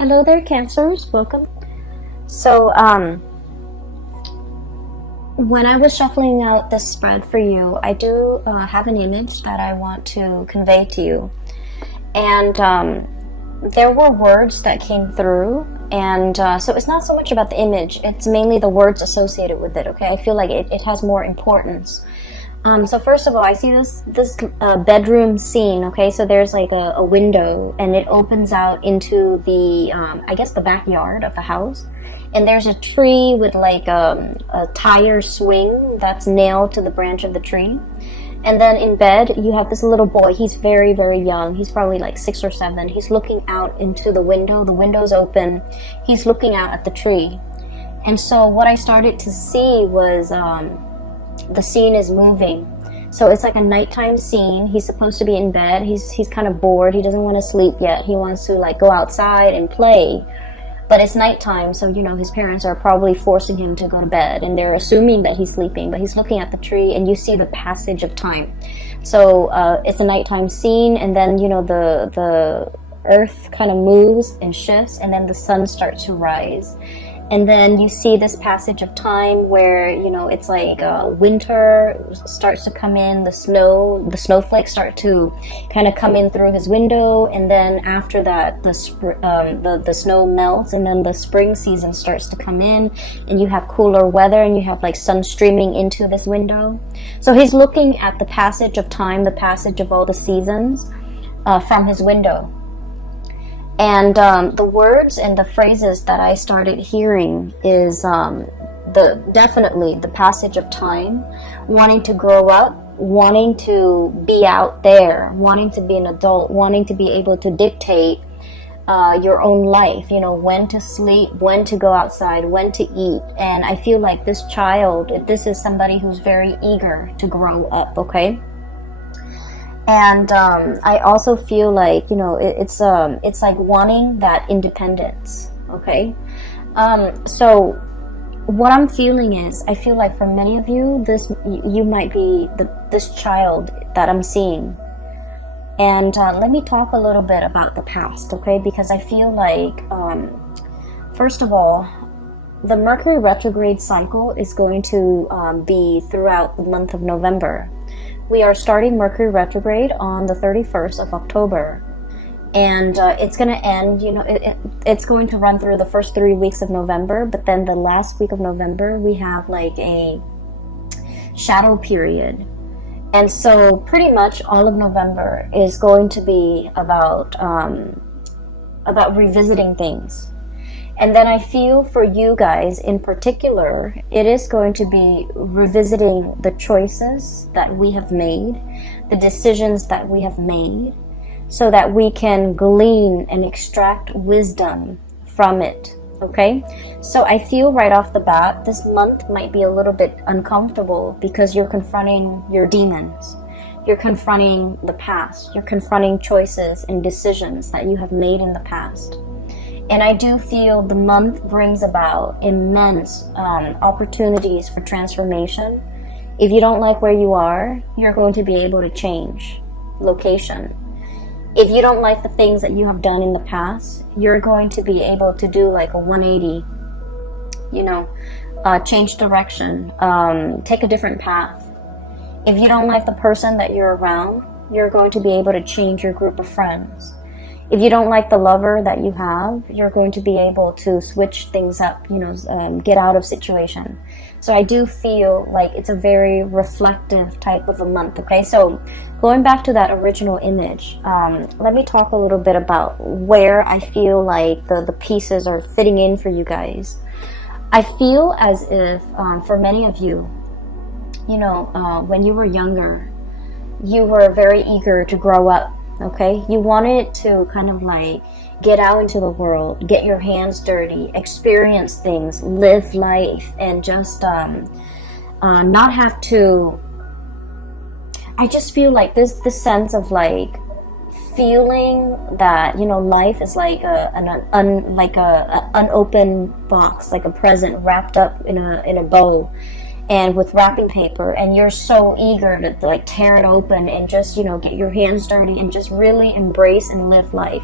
Hello there, Cancers. Welcome. So, when I was shuffling out this spread for you, I do have an image that I want to convey to you. And there were words that came through. And so it's not so much about the image. It's mainly the words associated with it, okay? I feel like it has more importance. So first of all, I see this bedroom scene, okay? So there's like a window, and it opens out into the, I guess the backyard of the house. And there's a tree with like a tire swing that's nailed to the branch of the tree. And then in bed, you have this little boy. He's very, very young. He's probably like 6 or 7. He's looking out into the window. The window's open. He's looking out at the tree. And so what I started to see was the scene is moving. So it's like a nighttime scene. He's supposed to be in bed. He's kind of bored. He doesn't want to sleep yet. He wants to like go outside and play. But it's nighttime, so you know his parents are probably forcing him to go to bed, and they're assuming that he's sleeping, but he's looking at the tree, and you see the passage of time. So it's a nighttime scene, and then you know the earth kind of moves and shifts, and then the sun starts to rise. And then you see this passage of time where, you know, it's like winter starts to come in, the snowflakes start to kind of come in through his window. And then after that, the snow melts, and then the spring season starts to come in, and you have cooler weather, and you have like sun streaming into this window. So he's looking at the passage of time, the passage of all the seasons from his window. And the words and the phrases that I started hearing is definitely the passage of time, wanting to grow up, wanting to be out there, wanting to be an adult, wanting to be able to dictate your own life, you know, when to sleep, when to go outside, when to eat. And I feel like this is somebody who's very eager to grow up, okay? And I also feel like, you know, it's like wanting that independence, okay? So what I'm feeling is, I feel like for many of you, you might be this child that I'm seeing. And let me talk a little bit about the past, okay? Because I feel like, first of all, the Mercury retrograde cycle is going to be throughout the month of November. We are starting Mercury retrograde on the 31st of October, and it's going to end, you know, it's going to run through the first 3 weeks of November, but then the last week of November, we have like a shadow period. And so pretty much all of November is going to be about revisiting things. And then I feel for you guys in particular, it is going to be revisiting the choices that we have made, the decisions that we have made, so that we can glean and extract wisdom from it, okay? So I feel right off the bat, this month might be a little bit uncomfortable because you're confronting your demons. You're confronting the past. You're confronting choices and decisions that you have made in the past. And I do feel the month brings about immense opportunities for transformation. If you don't like where you are, you're going to be able to change location. If you don't like the things that you have done in the past, you're going to be able to do like a 180, you know, change direction, take a different path. If you don't like the person that you're around, you're going to be able to change your group of friends. If you don't like the lover that you have, you're going to be able to switch things up, you know, get out of situation. So I do feel like it's a very reflective type of a month, okay? So going back to that original image, let me talk a little bit about where I feel like the pieces are fitting in for you guys. I feel as if for many of you, you know, when you were younger, you were very eager to grow up. Okay, you wanted to kind of like get out into the world, get your hands dirty, experience things, live life, and just not have to. I just feel like this sense of like feeling that, you know, life is like an unopened box, like a present wrapped up in a bow. And with wrapping paper, and you're so eager to like tear it open and just, you know, get your hands dirty and just really embrace and live life.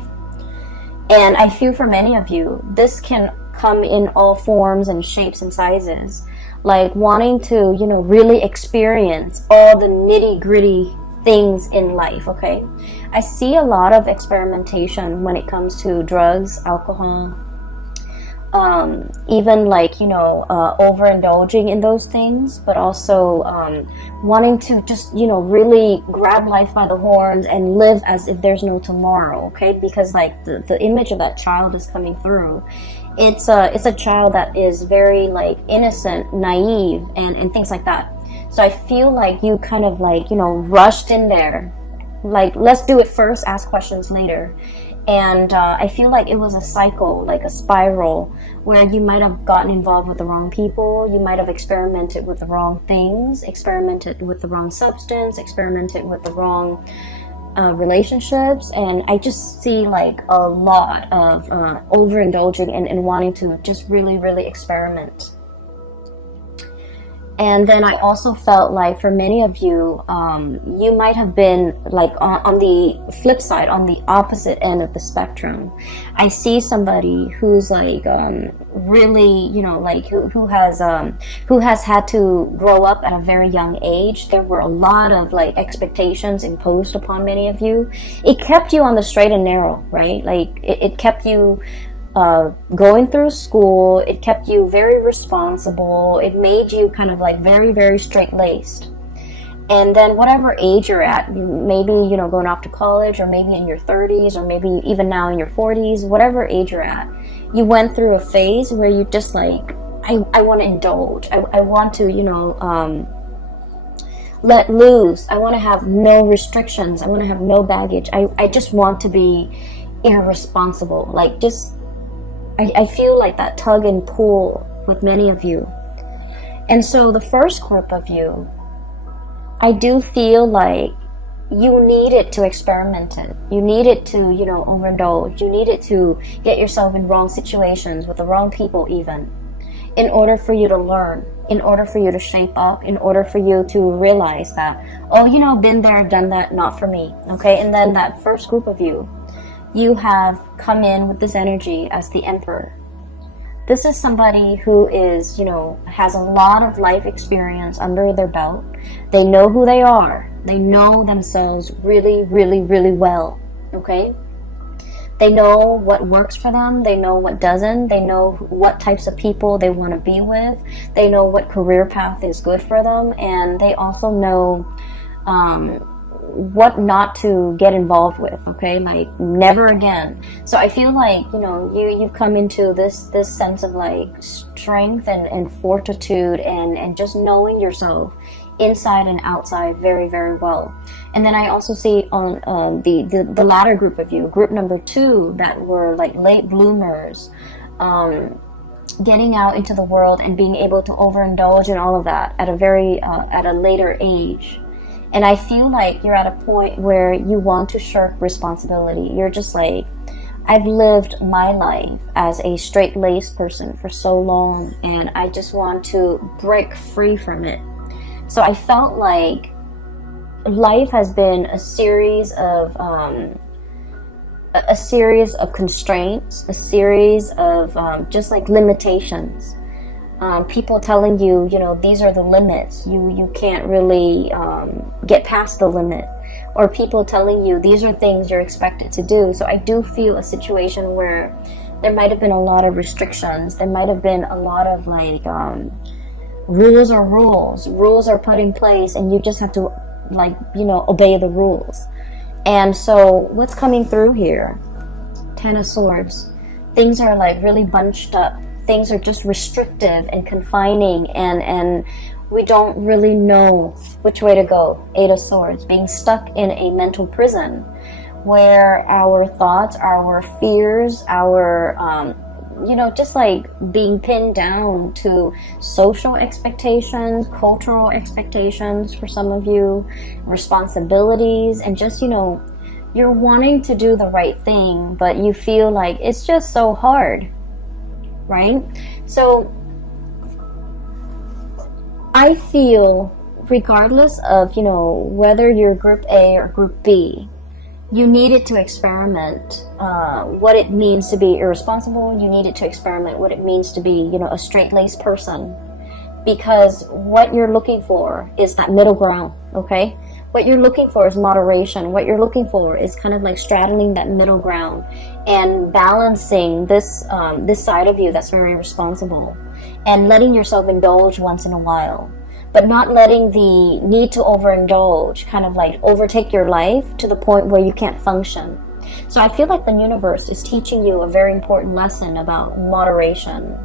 And I feel for many of you, this can come in all forms and shapes and sizes. Like wanting to, you know, really experience all the nitty gritty things in life, okay? I see a lot of experimentation when it comes to drugs, alcohol, even like, you know, overindulging in those things, but also wanting to just, you know, really grab life by the horns and live as if there's no tomorrow, okay? Because like the image of that child is coming through. It's a child that is very like innocent, naive, and things like that. So I feel like you kind of like, you know, rushed in there, like let's do it first, ask questions later. And I feel like it was a cycle, like a spiral, where you might have gotten involved with the wrong people, you might have experimented with the wrong things, experimented with the wrong substance, experimented with the wrong relationships. And I just see like a lot of overindulging and wanting to just really, really experiment. And then I also felt like for many of you, you might have been like on the flip side, on the opposite end of the spectrum. I see somebody who's like really, you know, like who has had to grow up at a very young age. There were a lot of like expectations imposed upon many of you. It kept you on the straight and narrow, right? Like it kept you going through school. It kept you very responsible. It made you kind of like very, very straight-laced. And then whatever age you're at, maybe, you know, going off to college, or maybe in your 30s, or maybe even now in your 40s, whatever age you're at, you went through a phase where you just like, I want to indulge. I want to, you know, let loose. I want to have no restrictions. I want to have no baggage. I just want to be irresponsible. Like just, I feel like that tug and pull with many of you. And so the first group of you, I do feel like you needed to experiment it. You needed to, you know, overindulge. You needed to get yourself in wrong situations with the wrong people even, in order for you to learn, in order for you to shape up, in order for you to realize that, oh, you know, been there, done that, not for me, okay? And then that first group of you, you have come in with this energy as the Emperor. This is somebody who is, you know, has a lot of life experience under their belt. They know who they are. They know themselves really, really, really well, okay? They know what works for them. They know what doesn't. They know what types of people they want to be with. They know what career path is good for them. And they also know what not to get involved with, okay? Like never again. So I feel like, you know, you've come into this sense of like strength and fortitude and just knowing yourself inside and outside very, very well. And then I also see on the latter group of you, group number 2, that were like late bloomers, getting out into the world and being able to overindulge in all of that at a very at a later age. And I feel like you're at a point where you want to shirk responsibility. You're just like, I've lived my life as a straight-laced person for so long, and I just want to break free from it. So I felt like life has been a series of constraints, a series of just like limitations. People telling you, you know, these are the limits. You can't really get past the limit. Or people telling you these are things you're expected to do. So I do feel a situation where there might have been a lot of restrictions. There might have been a lot of like rules are rules. Rules are put in place, and you just have to, like, you know, obey the rules. And so what's coming through here? 10 of Swords. Things are like really bunched up. Things are just restrictive and confining, and we don't really know which way to go. 8 of Swords, being stuck in a mental prison where our thoughts, our fears, our you know, just like being pinned down to social expectations, cultural expectations for some of you, responsibilities, and just, you know, you're wanting to do the right thing, but you feel like it's just so hard, right? So I feel, regardless of, you know, whether you're group A or group B, You needed to experiment what it means to be irresponsible. You needed to experiment what it means to be, you know, a straight-laced person. Because what you're looking for is that middle ground, okay? What you're looking for is moderation. What you're looking for is kind of like straddling that middle ground and balancing this this side of you that's very responsible, and letting yourself indulge once in a while, but not letting the need to overindulge kind of like overtake your life to the point where you can't function. So I feel like the universe is teaching you a very important lesson about moderation,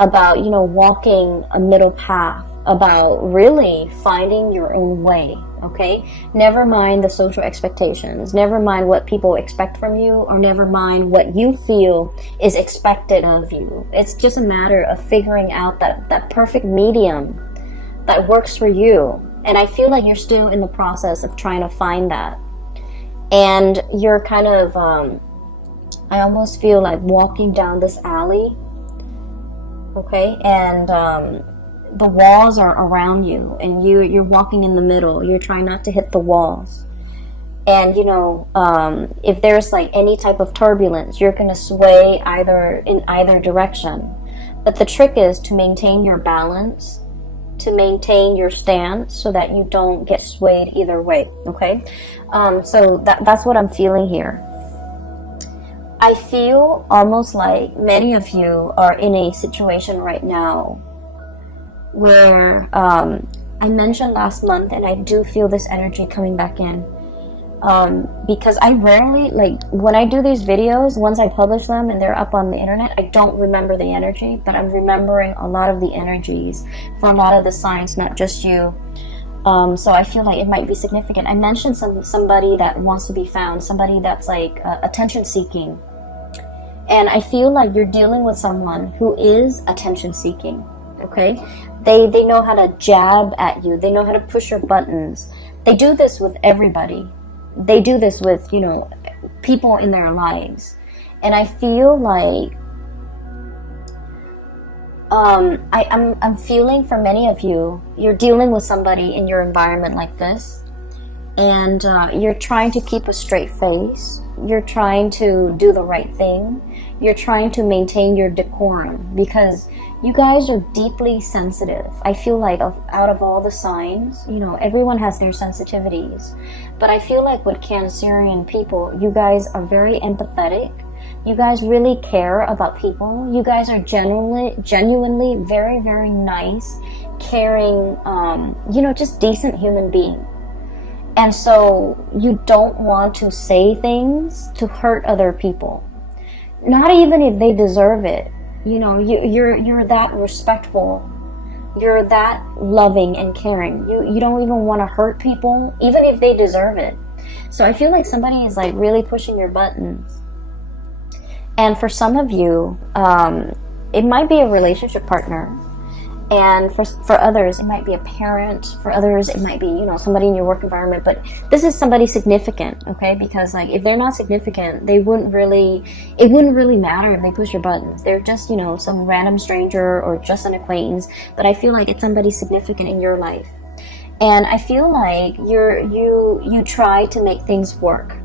about, you know, walking a middle path, about really finding your own way, okay? Never mind the social expectations, never mind what people expect from you, or never mind what you feel is expected of you. It's just a matter of figuring out that perfect medium that works for you. And I feel like you're still in the process of trying to find that. And you're kind of, I almost feel like walking down this alley, okay, and the walls are around you, and you're walking in the middle. You're trying not to hit the walls, and you know, if there's like any type of turbulence, you're gonna sway in either direction. But the trick is to maintain your balance, to maintain your stance, so that you don't get swayed either way. Okay, so that's what I'm feeling here. I feel almost like many of you are in a situation right now where I mentioned last month, and I do feel this energy coming back in, because I rarely, like when I do these videos, once I publish them and they're up on the internet, I don't remember the energy, but I'm remembering a lot of the energies for a lot of the signs, not just you. So I feel like it might be significant. I mentioned somebody that wants to be found, somebody that's like attention seeking. And I feel like you're dealing with someone who is attention seeking, okay? They know how to jab at you. They know how to push your buttons. They do this with everybody. They do this with, you know, people in their lives. And I feel like I'm feeling for many of you, you're dealing with somebody in your environment like this, and you're trying to keep a straight face. You're trying to do the right thing. You're trying to maintain your decorum, because you guys are deeply sensitive. I feel like out of all the signs, you know, everyone has their sensitivities. But I feel like with Cancerian people, you guys are very empathetic. You guys really care about people. You guys are genuinely very, very nice, caring, you know, just decent human being. And so you don't want to say things to hurt other people, not even if they deserve it. You know, you're that respectful, you're that loving and caring. You don't even want to hurt people, even if they deserve it. So I feel like somebody is like really pushing your buttons. And for some of you, it might be a relationship partner. And for others, it might be a parent. For others, it might be, you know, somebody in your work environment. But this is somebody significant, okay? Because like if they're not significant, it wouldn't really matter if they push your buttons. They're just, you know, some random stranger or just an acquaintance. But I feel like it's somebody significant in your life. And I feel like you try to make things work,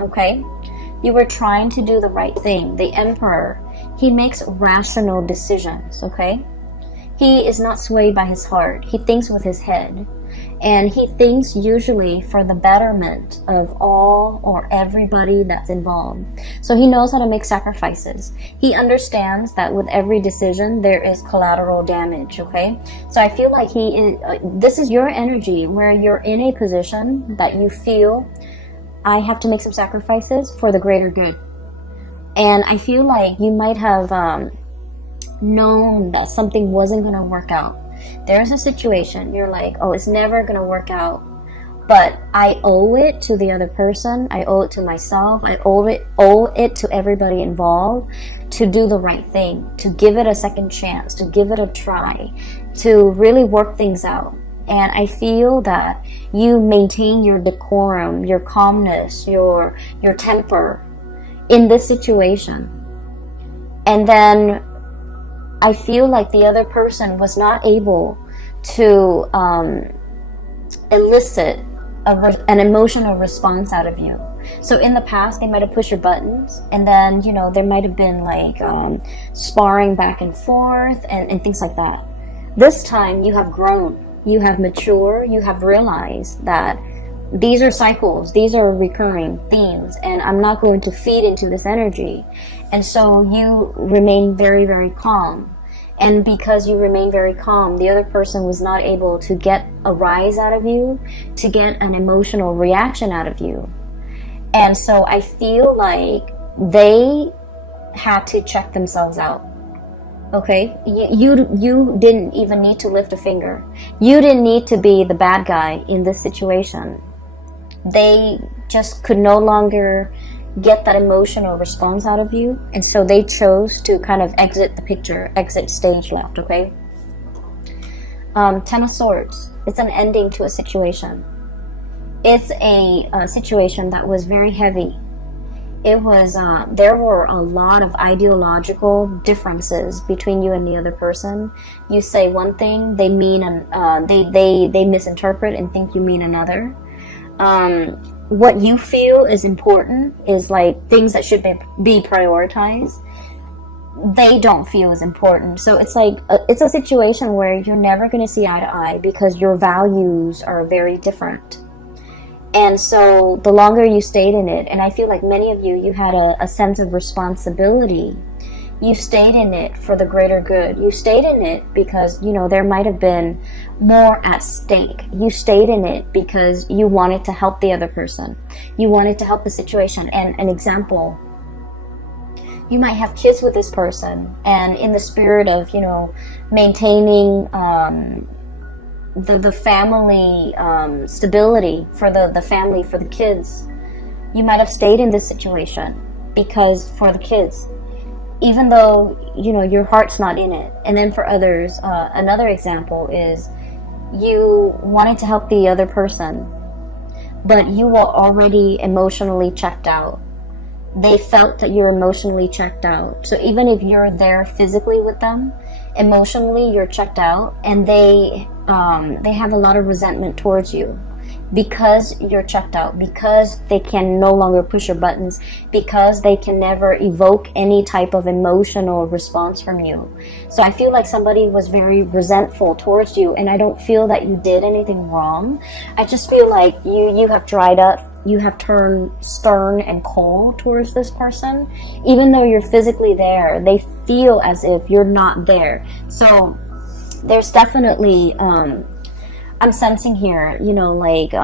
okay? You were trying to do the right thing. The Emperor, he makes rational decisions, okay? He is not swayed by his heart. He thinks with his head. And he thinks usually for the betterment of all or everybody that's involved. So he knows how to make sacrifices. He understands that with every decision, there is collateral damage, okay? So I feel like this is your energy where you're in a position that you feel, I have to make some sacrifices for the greater good. And I feel like you might have known that something wasn't going to work out. There's a situation, you're like, oh, it's never going to work out. But I owe it to the other person. I owe it to myself. I owe it to everybody involved to do the right thing, to give it a second chance, to give it a try, to really work things out. And I feel that you maintain your decorum, your calmness, your temper in this situation. And then I feel like the other person was not able to elicit an emotional response out of you. So in the past, they might have pushed your buttons, and then, you know, there might have been like sparring back and forth and things like that. This time, you have grown, you have matured, you have realized that these are cycles, these are recurring themes, and I'm not going to feed into this energy. And so you remain very, very calm. And because you remain very calm, the other person was not able to get a rise out of you, to get an emotional reaction out of you. And so I feel like they had to check themselves out. Okay? You didn't even need to lift a finger. You didn't need to be the bad guy in this situation. They just could no longer get that emotional response out of you, and so they chose to kind of exit the picture, exit stage left. Okay. Ten of Swords. It's an ending to a situation. It's a situation that was very heavy. It was there were a lot of ideological differences between you and the other person. You say one thing, they mean they misinterpret and think you mean another. What you feel is important is like things that should be prioritized. They don't feel as important. So it's like it's a situation where you're never going to see eye to eye because your values are very different. And so the longer you stayed in it, and I feel like many of you had a sense of responsibility. You stayed in it for the greater good. You stayed in it because, you know, there might have been more at stake. You stayed in it because you wanted to help the other person. You wanted to help the situation. And an example, you might have kids with this person, and in the spirit of, you know, maintaining the family stability for the family, for the kids, you might have stayed in this situation because for the kids, even though, you know, your heart's not in it. And then for others, another example is you wanted to help the other person, but you were already emotionally checked out. They felt that you're emotionally checked out. So even if you're there physically with them, emotionally you're checked out, and they have a lot of resentment towards you because you're checked out, because they can no longer push your buttons, because they can never evoke any type of emotional response from you. So I feel like somebody was very resentful towards you, and I don't feel that you did anything wrong. I just feel like you have dried up. You have turned stern and cold towards this person. Even though you're physically there, they feel as if you're not there. So there's definitely, I'm sensing here, you know, like,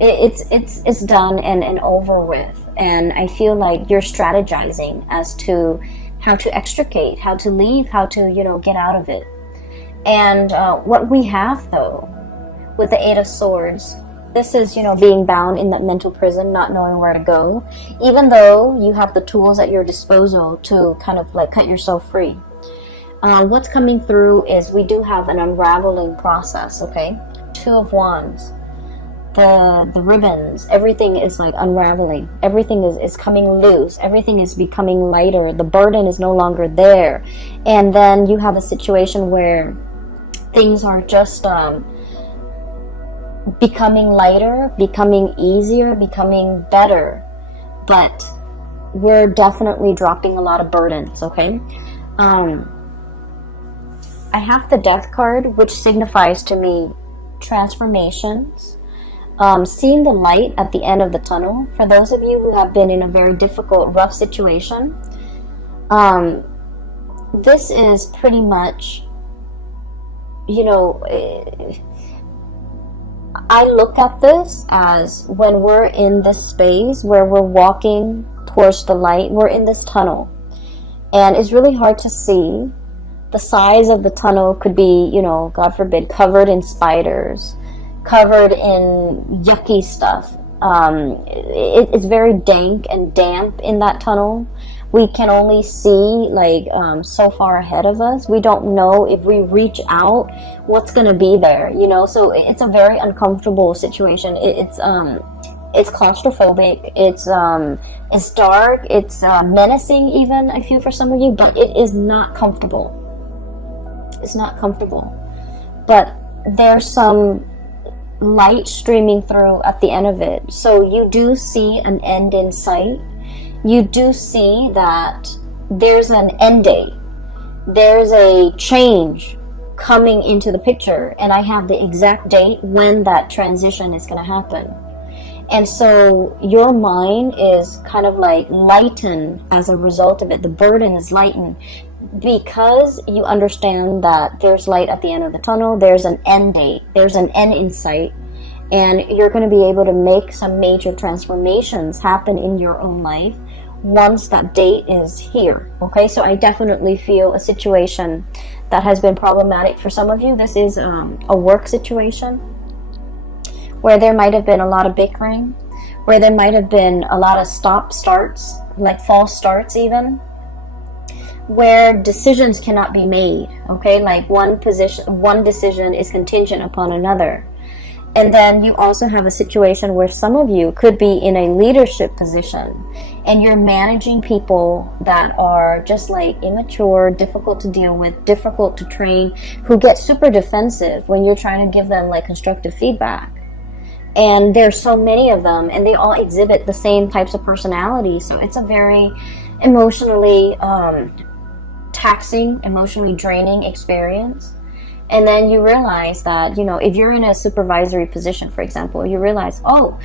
it's done and over with. And I feel like you're strategizing as to how to extricate, how to leave, how to, you know, get out of it. And what we have, though, with the Eight of Swords, this is, you know, being bound in that mental prison, not knowing where to go, even though you have the tools at your disposal to kind of like cut yourself free. What's coming through is we do have an unraveling process, okay? Two of Wands. The ribbons, everything is like unraveling. Everything is coming loose. Everything is becoming lighter. The burden is no longer there. And then you have a situation where things are just becoming lighter, becoming easier, becoming better. But we're definitely dropping a lot of burdens, okay? I have the Death card, which signifies to me transformations, seeing the light at the end of the tunnel. For those of you who have been in a very difficult, rough situation, this is pretty much, you know, I look at this as when we're in this space where we're walking towards the light, we're in this tunnel, and it's really hard to see. The size of the tunnel could be, you know, God forbid, covered in spiders, covered in yucky stuff. It's very dank and damp in that tunnel. We can only see like so far ahead of us. We don't know if we reach out what's going to be there, you know. So it's a very uncomfortable situation. It's claustrophobic. It's dark. It's menacing even, I feel, for some of you, but it is not comfortable. It's not comfortable. But there's some light streaming through at the end of it. So you do see an end in sight. You do see that there's an end date. There's a change coming into the picture, and I have the exact date when that transition is going to happen. And so your mind is kind of like lightened as a result of it. The burden is lightened because you understand that there's light at the end of the tunnel. There's an end date. There's an end in sight. And you're going to be able to make some major transformations happen in your own life once that date is here. Okay, so I definitely feel a situation that has been problematic for some of you. This is a work situation where there might have been a lot of bickering, where there might have been a lot of stop-starts, like false starts even, where decisions cannot be made, okay? Like one decision is contingent upon another. And then you also have a situation where some of you could be in a leadership position and you're managing people that are just like immature, difficult to deal with, difficult to train, who get super defensive when you're trying to give them like constructive feedback. And there's so many of them, and they all exhibit the same types of personality. So it's a very emotionally taxing, emotionally draining experience. And then you realize that, you know, if you're in a supervisory position, for example, you realize, oh,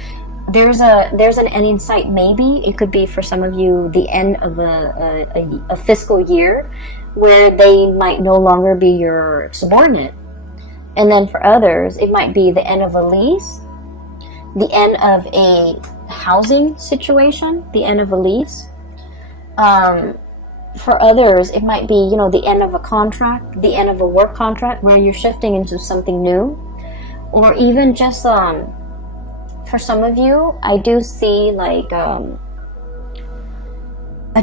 there's an end in sight. Maybe it could be for some of you the end of a fiscal year where they might no longer be your subordinate. And then for others, it might be the end of a lease, the end of a housing situation, the end of a lease. For others, it might be, you know, the end of a contract, the end of a work contract where you're shifting into something new. Or even just, for some of you, I do see like a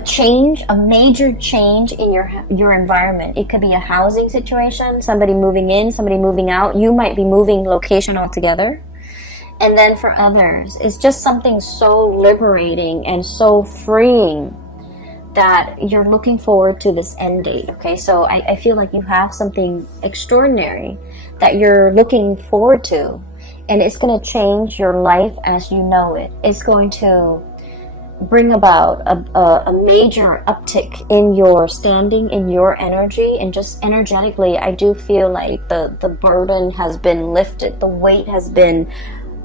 change, a major change in your environment. It could be a housing situation, somebody moving in, somebody moving out. You might be moving location altogether. And then for others, it's just something so liberating and so freeing that you're looking forward to this end date. Okay, so I feel like you have something extraordinary that you're looking forward to, and it's going to change your life as you know it. It's going to bring about a major uptick in your standing, in your energy, and just energetically, I do feel like the burden has been lifted, the weight has been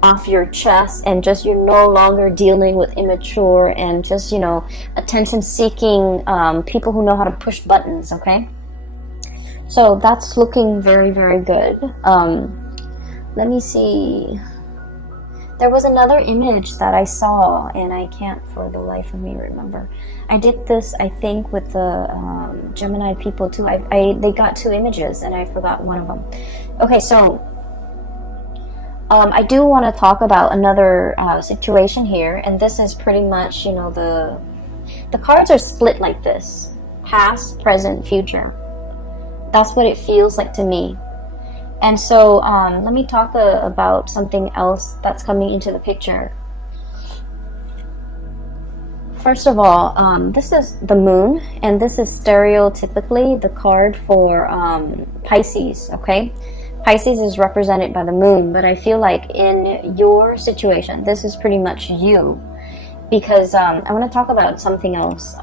off your chest, and just you're no longer dealing with immature and just, you know, attention seeking people who know how to push buttons. Okay, so that's looking very, very good. Let me see, there was another image that I saw and I can't for the life of me remember. I did this, I think, with the Gemini people too. They got two images and I forgot one of them. Okay, so I do want to talk about another situation here, and this is pretty much, you know, the cards are split like this: past, present, future. That's what it feels like to me. And so let me talk about something else that's coming into the picture. First of all, this is the moon, and this is stereotypically the card for Pisces, okay? Pisces is represented by the moon, but I feel like in your situation, this is pretty much you, because I want to talk about something else.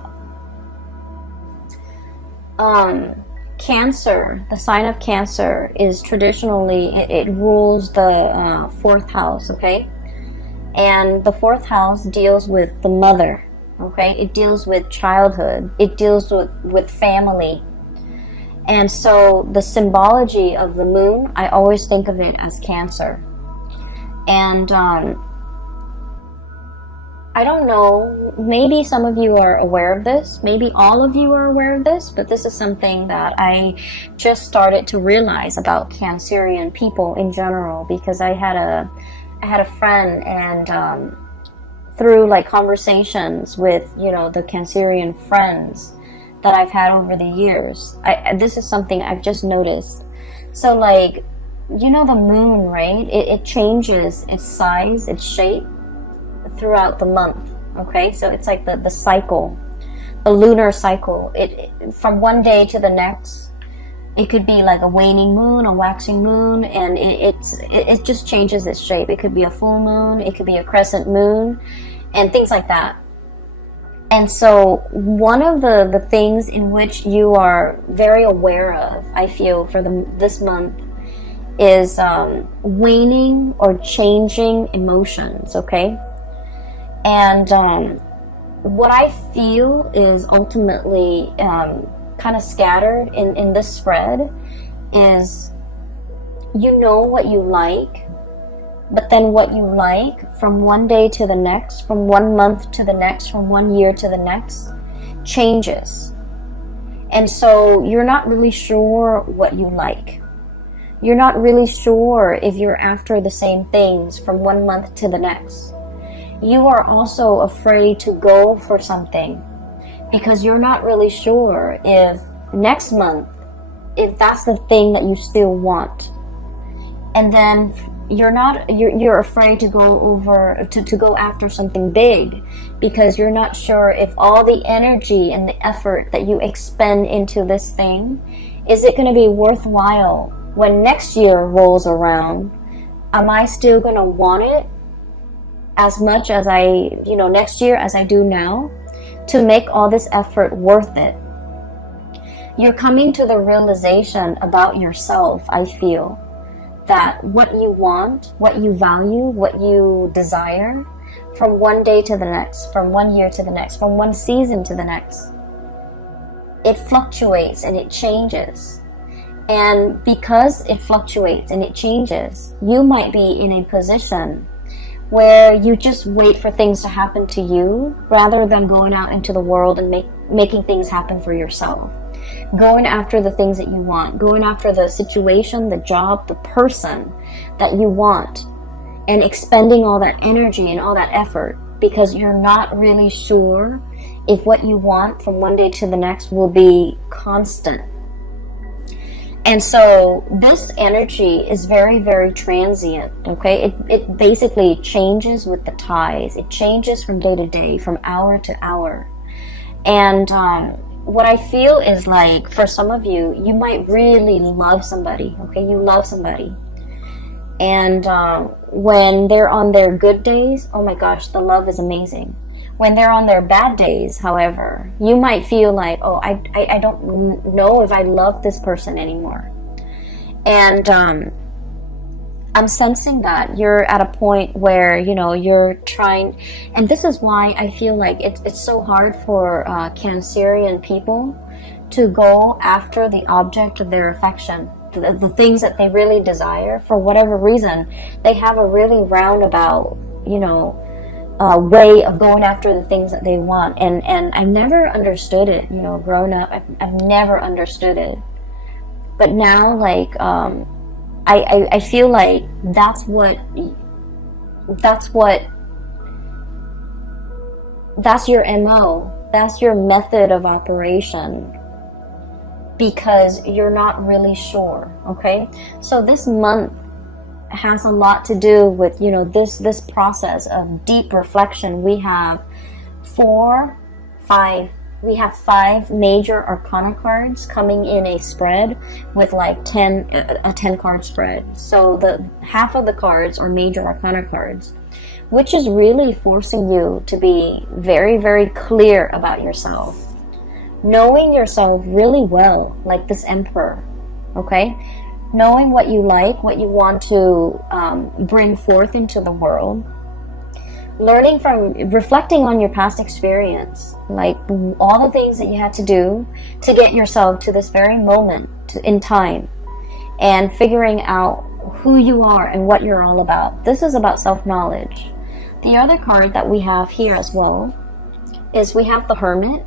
Cancer, the sign of Cancer is traditionally, it rules the fourth house, okay? And the fourth house deals with the mother, okay? It deals with childhood. It deals with family. And so the symbology of the moon, I always think of it as Cancer. And I don't know, maybe some of you are aware of this, maybe all of you are aware of this, but this is something that I just started to realize about Cancerian people in general, because I had a friend, and through like conversations with, you know, the Cancerian friends that I've had over the years, this is something I've just noticed. So like, you know, the moon, right? It changes its size, its shape throughout the month. Okay, so it's like the cycle, the lunar cycle. It from one day to the next, It could be like a waning moon, a waxing moon, and it just changes its shape. It could be a full moon, it could be a crescent moon, and things like that. And so one of the things in which you are very aware of, I feel, for this month is waning or changing emotions, okay? And what I feel is ultimately kind of scattered in this spread is, you know what you like, but then what you like from one day to the next, from 1 month to the next, from 1 year to the next, changes. And so you're not really sure what you like. You're not really sure if you're after the same things from 1 month to the next. You are also afraid to go for something because you're not really sure if next month, if that's the thing that you still want. And then you're afraid to go after something big because you're not sure if all the energy and the effort that you expend into this thing, is it going to be worthwhile when next year rolls around? Am I still going to want it as much as next year as I do now, to make all this effort worth it? You're coming to the realization about yourself, I feel, that what you want, what you value, what you desire, from one day to the next, from 1 year to the next, from one season to the next, it fluctuates and it changes. And because it fluctuates and it changes, you might be in a position where you just wait for things to happen to you rather than going out into the world and making things happen for yourself. Going after the things that you want, going after the situation, the job, the person that you want, and expending all that energy and all that effort because you're not really sure if what you want from one day to the next will be constant. And so this energy is very, very transient, okay? It basically changes with the tides. It changes from day to day, from hour to hour. And what I feel is like, for some of you, you might really love somebody, okay? You love somebody. And when they're on their good days, oh my gosh, the love is amazing. When they're on their bad days, however, you might feel like, oh, I don't know if I love this person anymore. And I'm sensing that you're at a point where, you're trying, and this is why I feel like it's so hard for Cancerian people to go after the object of their affection, the things that they really desire. For whatever reason, they have a really roundabout, way of going after the things that they want. And I've never understood it, growing up, I've never understood it. But now, like, I feel like that's your MO, that's your method of operation, because you're not really sure, okay? So this month has a lot to do with, this process of deep reflection. We have five major arcana cards coming in a spread with like a 10 card spread. So the half of the cards are major arcana cards, which is really forcing you to be very, very clear about yourself, knowing yourself really well, like this Emperor, okay? Knowing what you like, what you want to bring forth into the world, reflecting on your past experience, like all the things that you had to do to get yourself to this very moment in time, and figuring out who you are and what you're all about. This is about self-knowledge. The other card that we have here as well is we have the Hermit.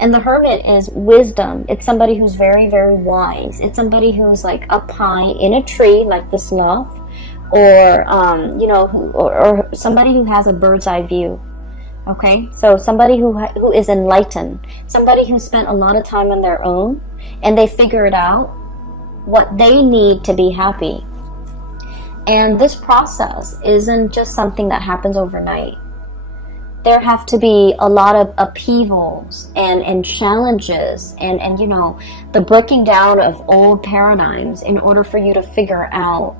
And the Hermit is wisdom. It's somebody who's very, very wise. It's somebody who's like up high in a tree, like the sloth, or or somebody who has a bird's eye view. Okay, so somebody who is enlightened, somebody who spent a lot of time on their own, and they figured out what they need to be happy. And this process isn't just something that happens overnight. there have to be a lot of upheavals and challenges and you know, the breaking down of old paradigms in order for you to figure out,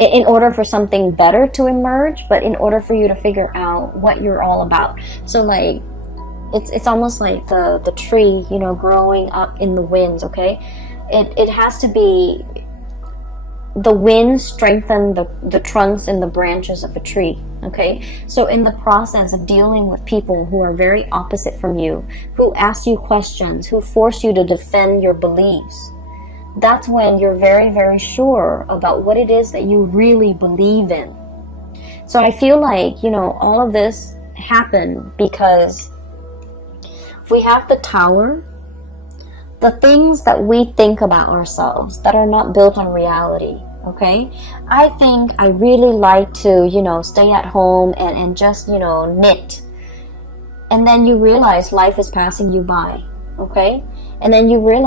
in order for something better to emerge, but in order for you to figure out what you're all about. So like, it's almost like the tree, you know, growing up in the winds, okay? It has to be, the wind strengthen the trunks and the branches of a tree, okay? So in the process of dealing with people who are very opposite from you, who ask you questions, who force you to defend your beliefs, that's when you're very, very sure about what it is that you really believe in. So I feel like, you know, all of this happened because we have the Tower, the things that we think about ourselves that are not built on reality, okay? I think I really like to, you know, stay at home and just, you know, knit. And then you realize life is passing you by, okay? And then you realize